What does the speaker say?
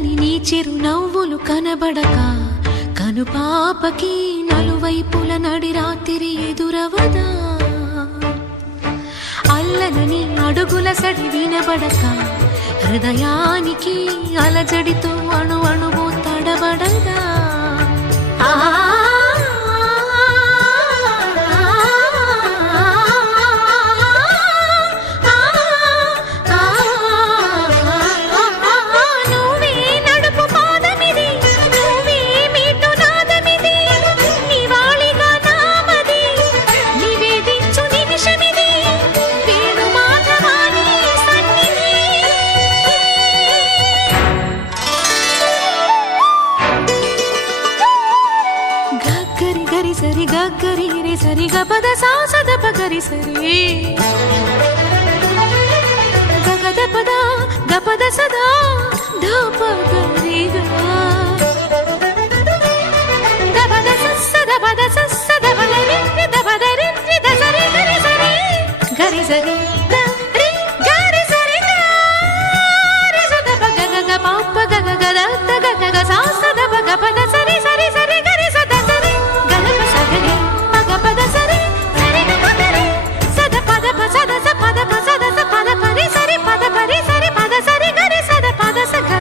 చల్లని నీ చిరు నవ్వులు కనబడక కనుపాపకి నలువైపుల నడి రాత్రి ఎదురవదా అల్లనని అడుగుల సడి వినబడక హృదయానికి అలజడితో అణు అణువు తడబడదా సరి గరి రే సరి గపద సాసద పగరి సరి గగద పద గపద సదా